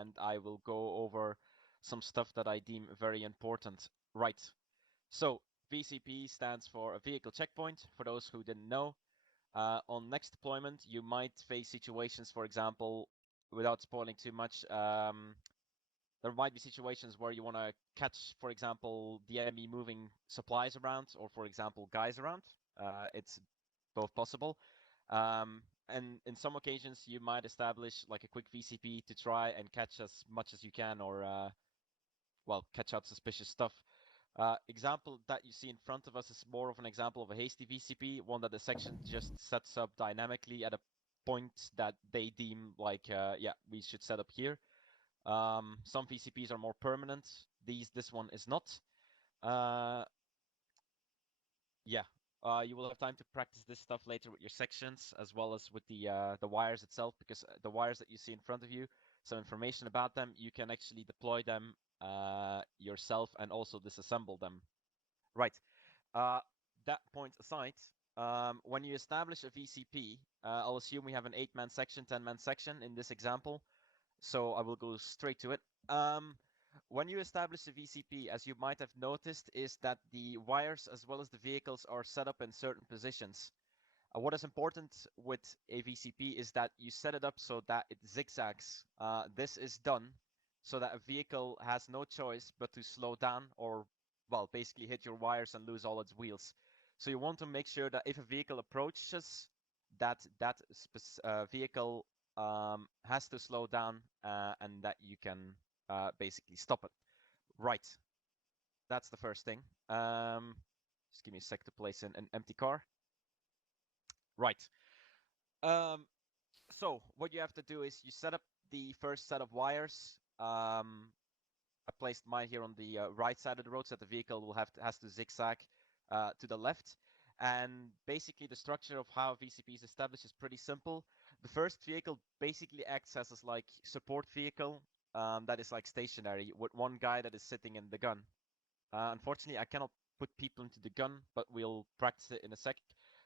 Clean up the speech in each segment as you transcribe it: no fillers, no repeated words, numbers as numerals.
and I will go over some stuff that I deem very important. Right. So VCP stands for a vehicle checkpoint, for those who didn't know. On next deployment, you might face situations, for example, without spoiling too much, there might be situations where you want to catch, for example, the enemy moving supplies around, or for example, guys around. It's both possible. And in some occasions, you might establish like a quick VCP to try and catch as much as you can, or well, catch out suspicious stuff. Example that you see in front of us is more of an example of a hasty VCP, one that the section just sets up dynamically at a point that they deem like, yeah, we should set up here. Some VCPs are more permanent. This one is not. Yeah, you will have time to practice this stuff later with your sections, as well as with the wires itself, because the wires that you see in front of you, some information about them, you can actually deploy them yourself and also disassemble them. Right. That point aside, when you establish a VCP, I'll assume we have an 8-man section, 10-man section in this example, so I will go straight to it. When you establish a VCP, as you might have noticed, is that the wires as well as the vehicles are set up in certain positions. What is important with a VCP is that you set it up so that it zigzags. This is done so that a vehicle has no choice but to slow down or, well, basically hit your wires and lose all its wheels. So you want to make sure that if a vehicle approaches, that vehicle has to slow down and that you can basically stop it. Right, that's the first thing. Just give me a sec to place in an empty car. Right. So what you have to do is you set up the first set of wires. I placed mine here on the right side of the road, so that the vehicle will has to zigzag to the left. And basically, the structure of how VCP is established is pretty simple. The first vehicle basically acts as a like support vehicle that is like stationary with one guy that is sitting in the gun. Unfortunately, I cannot put people into the gun, but we'll practice it in a sec.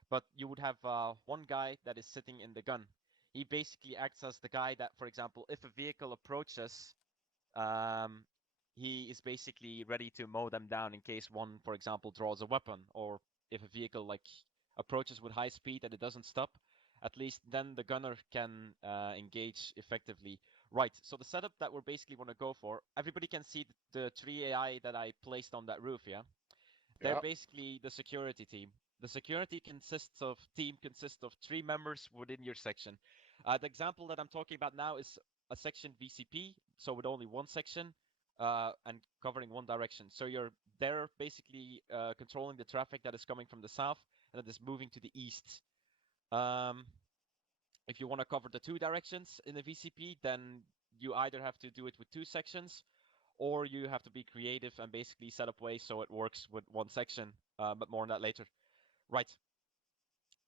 But you would have one guy that is sitting in the gun. He basically acts as the guy that, for example, if a vehicle approaches, um, he is basically ready to mow them down in case one, for example, draws a weapon, or if a vehicle like approaches with high speed and it doesn't stop, at least then the gunner can engage effectively. Right, so the setup that we're basically want to go for, everybody can see the 3 AI that I placed on that roof, yeah? They're basically the security team. The security team consists of 3 members within your section. The example that I'm talking about now is a section VCP, so with only one section and covering one direction. So they're basically controlling the traffic that is coming from the south and that is moving to the east. If you want to cover the 2 directions in the VCP, then you either have to do it with 2 sections, or you have to be creative and basically set up ways so it works with one section, but more on that later. Right.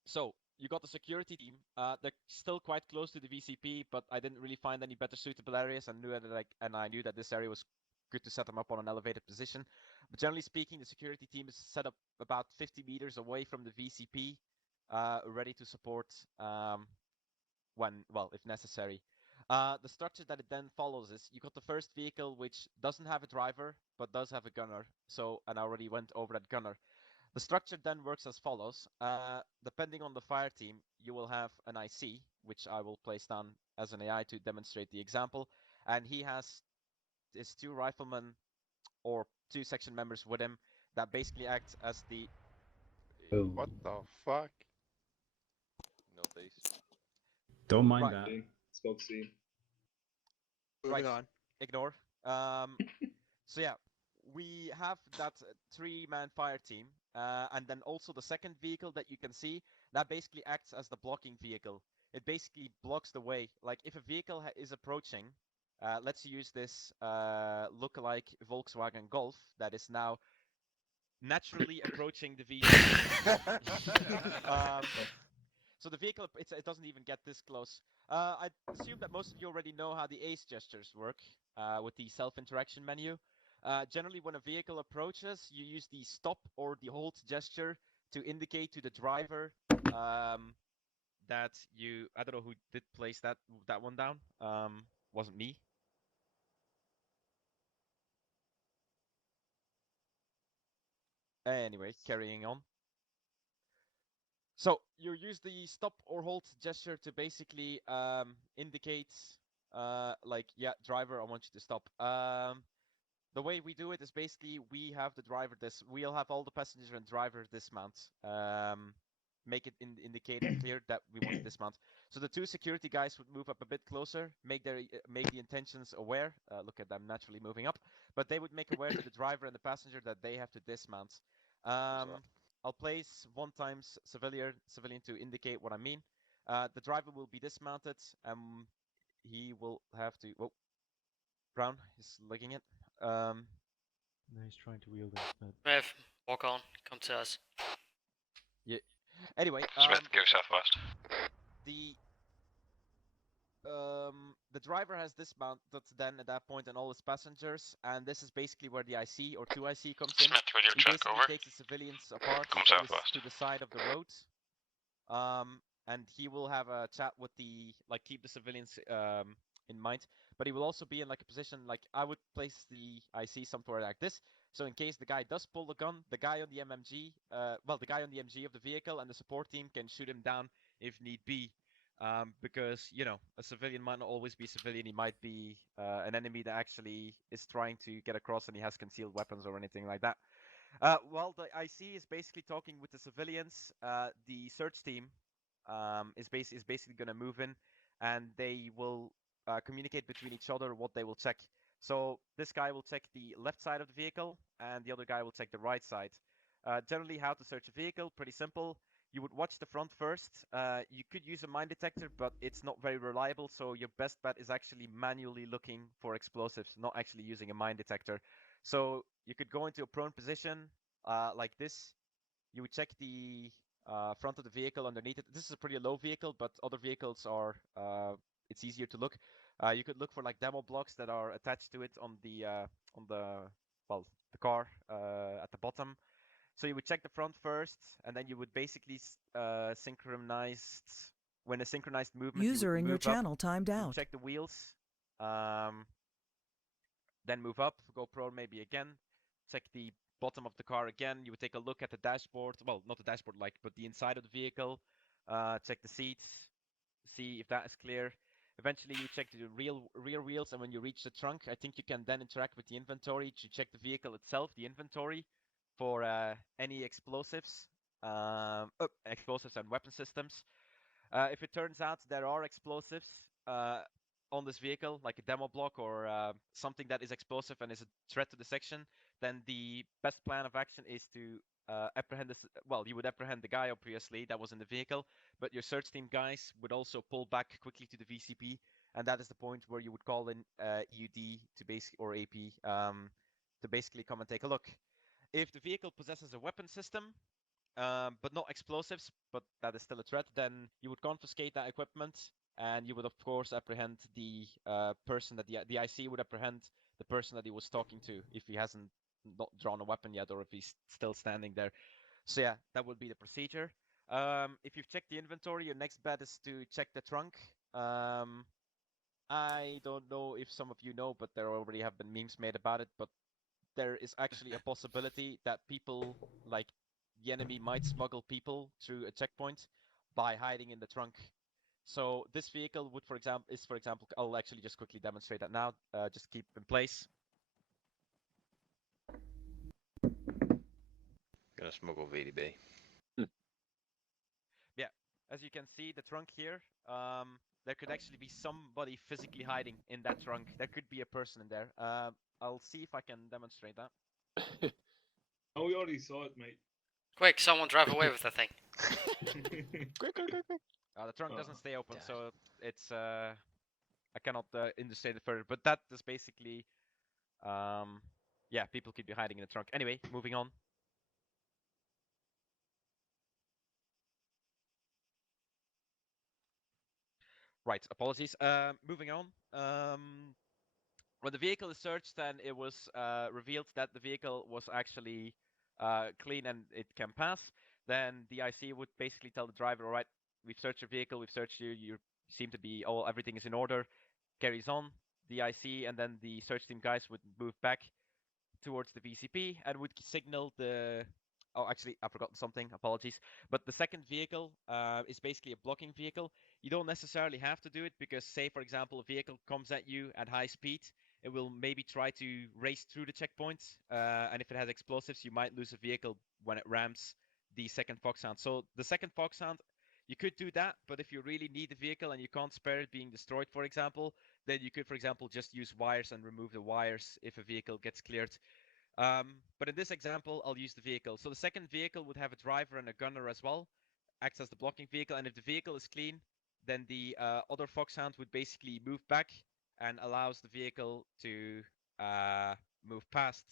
So you got the security team. They're still quite close to the VCP, but I didn't really find any better suitable areas, and I knew that this area was good to set them up on an elevated position. But generally speaking, the security team is set up about 50 meters away from the VCP, ready to support if necessary. The structure that it then follows is you got the first vehicle, which doesn't have a driver, but does have a gunner. And I already went over that gunner. The structure then works as follows. Depending on the fire team, you will have an IC, which I will place down as an AI to demonstrate the example. And he has his 2 riflemen or 2 section members with him that basically act as the... What the fuck? No days. Don't mind Right. that. Spoke scene. Moving on. Ignore. So yeah, we have that 3-man fire team, and then also the second vehicle that you can see that basically acts as the blocking vehicle. It basically blocks the way. Like if a vehicle is approaching, let's use this lookalike Volkswagen Golf that is now naturally approaching the VCP. So the vehicle, it doesn't even get this close. I assume that most of you already know how the ACE gestures work with the self-interaction menu. Generally, when a vehicle approaches, you use the stop or the hold gesture to indicate to the driver that I don't know who did place that one down. Wasn't me. Anyway, carrying on. So you use the stop or hold gesture to basically indicate, like, yeah, driver, I want you to stop. The way we do it is basically we have the driver we'll have all the passenger and driver dismount. Make it indicated clear that we want to dismount. So the two security guys would move up a bit closer, make the intentions aware. Look at them naturally moving up, but they would make aware to the driver and the passenger that they have to dismount. I'll place 1 times civilian to indicate what I mean. The driver will be dismounted. He will have to. Whoa, Brown is lugging it. No, he's trying to wheel this. Rev, walk on. Come to us. Yeah. Anyway, Smith, go southwest. The driver has dismounted then at that point and all his passengers, and this is basically where the IC or 2IC comes in. Smith, radio He check, basically over. takes the civilians apart Come southwest. to the side of the road. And he will have a chat with keep the civilians in mind. But he will also be in like a position, like I would place the IC somewhere like this. So in case the guy does pull the gun, the guy on the MG, the guy on the MG of the vehicle and the support team can shoot him down if need be. Because, you know, a civilian might not always be a civilian. He might be an enemy that actually is trying to get across and he has concealed weapons or anything like that. Well, the IC is basically talking with the civilians. The search team is basically going to move in, and they will communicate between each other what they will check. So this guy will check the left side of the vehicle, and the other guy will check the right side. Generally, how to search a vehicle, pretty simple. You would watch the front first. You could use a mine detector, but it's not very reliable, so your best bet is actually manually looking for explosives, not actually using a mine detector. So you could go into a prone position like this. You would check the front of the vehicle underneath it. This is a pretty low vehicle, but other vehicles are, it's easier to look. You could look for like demo blocks that are attached to it on the car at the bottom. So you would check the front first, and then you would basically synchronize. When a synchronized movement, User in your channel timed out. Check the wheels, then move up, go prone maybe again, check the bottom of the car again. You would take a look at the dashboard, well, not the dashboard but the inside of the vehicle, check the seats, see if that is clear. Eventually you check the rear wheels, and when you reach the trunk, I think you can then interact with the inventory to check the vehicle itself, the inventory, for any explosives, explosives and weapon systems. If it turns out there are explosives on this vehicle, like a demo block or something that is explosive and is a threat to the section, then the best plan of action is to apprehend this. Well, you would apprehend the guy, obviously, that was in the vehicle, but your search team guys would also pull back quickly to the VCP, and that is the point where you would call in EUD to or AP to basically come and take a look. If the vehicle possesses a weapon system, but not explosives, but that is still a threat, then you would confiscate that equipment, and you would, of course, apprehend the person that the IC would apprehend the person that he was talking to if he hasn't not drawn a weapon yet, or if he's still standing there. So yeah, that would be the procedure. If you've checked the inventory, your next bet is to check the trunk. I don't know if some of you know, but there already have been memes made about it, but there is actually a possibility that people, like the enemy, might smuggle people through a checkpoint by hiding in the trunk. So this vehicle would, for example, I'll actually just quickly demonstrate that now. Just keep in place. Gonna smuggle VDB. Yeah, as you can see, the trunk here, there could actually be somebody physically hiding in that trunk. There could be a person in there. I'll see if I can demonstrate that. Oh, we already saw it, mate. Quick, someone drive away with the thing. Quick. The trunk doesn't stay open, so it's I cannot illustrate it further. But that is basically, yeah, people could be hiding in the trunk. Anyway, moving on. Right, apologies. Moving on. When the vehicle is searched, then it was revealed that the vehicle was actually clean and it can pass. Then the IC would basically tell the driver, all right, we've searched your vehicle, we've searched you, you seem to be, everything is in order, carries on. The IC and then the search team guys would move back towards the VCP and would signal the Oh, actually, I've forgotten something. Apologies. But the second vehicle is basically a blocking vehicle. You don't necessarily have to do it because, say, for example, a vehicle comes at you at high speed. It will maybe try to race through the checkpoints. And if it has explosives, you might lose a vehicle when it rams the second Foxhound. So the second Foxhound, you could do that. But if you really need the vehicle and you can't spare it being destroyed, for example, then you could, for example, just use wires and remove the wires if a vehicle gets cleared. But in this example, I'll use the vehicle. So the second vehicle would have a driver and a gunner as well, acts as the blocking vehicle. And if the vehicle is clean, then the other Foxhound would basically move back and allows the vehicle to move past.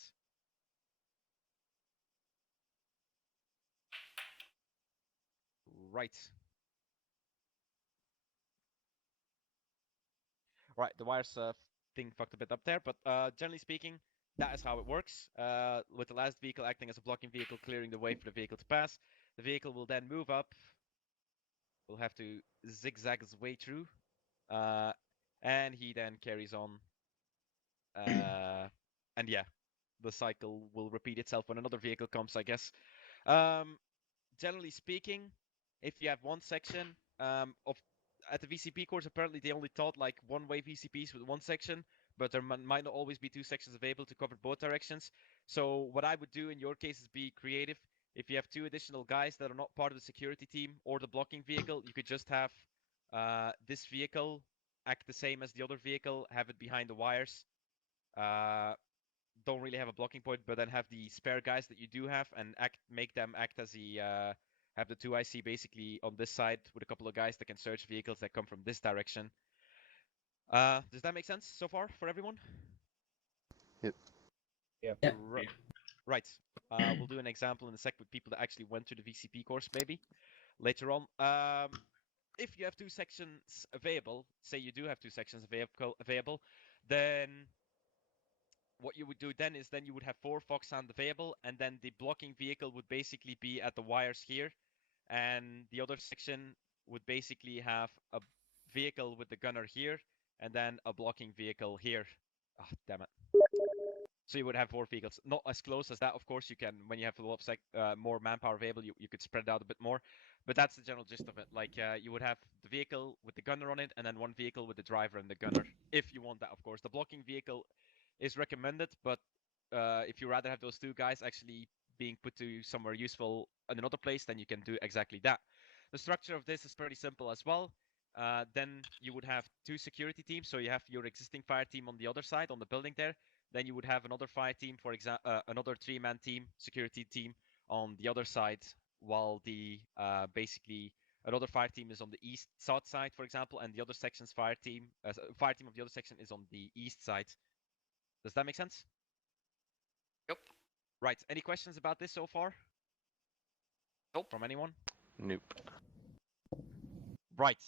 Right. Right, the wires thing fucked a bit up there, but generally speaking, that is how it works. With the last vehicle acting as a blocking vehicle, clearing the way for the vehicle to pass. The vehicle will then move up. We'll have to zigzag his way through. And he then carries on. And yeah, the cycle will repeat itself when another vehicle comes, I guess. Generally speaking, if you have one section of at the VCP course, apparently they only taught like one-way VCPs with one section, but there might not always be two sections available to cover both directions. So what I would do in your case is be creative. If you have two additional guys that are not part of the security team or the blocking vehicle, you could just have this vehicle act the same as the other vehicle, have it behind the wires. Don't really have a blocking point, but then have the spare guys that you do have and make them act as the have the two IC basically on this side with a couple of guys that can search vehicles that come from this direction. Does that make sense so far for everyone? Yep. Yeah. Right. We'll do an example in a sec with people that actually went to the VCP course maybe later on. If you have two sections available, say you do have two sections available, then what you would do then is then you would have 4 Foxhound available, and then the blocking vehicle would basically be at the wires here, and the other section would basically have a vehicle with the gunner here, and then a blocking vehicle here. Ah, oh, damn it. So you would have 4 vehicles. Not as close as that, of course. You can, when you have a lot of more manpower available, you could spread it out a bit more. But that's the general gist of it. Like, you would have the vehicle with the gunner on it, and then one vehicle with the driver and the gunner, if you want that, of course. The blocking vehicle is recommended, but if you rather have those two guys actually being put to somewhere useful in another place, then you can do exactly that. The structure of this is pretty simple as well. Then you would have 2 security teams, so you have your existing fire team on the other side, on the building there. Then you would have another fire team, for example, another 3-man team, security team on the other side, while the basically another fire team is on the east south side, for example, and the other section's fire team of the other section is on the east side. Does that make sense? Yep. Right. Any questions about this so far? Nope. From anyone? Nope. Right.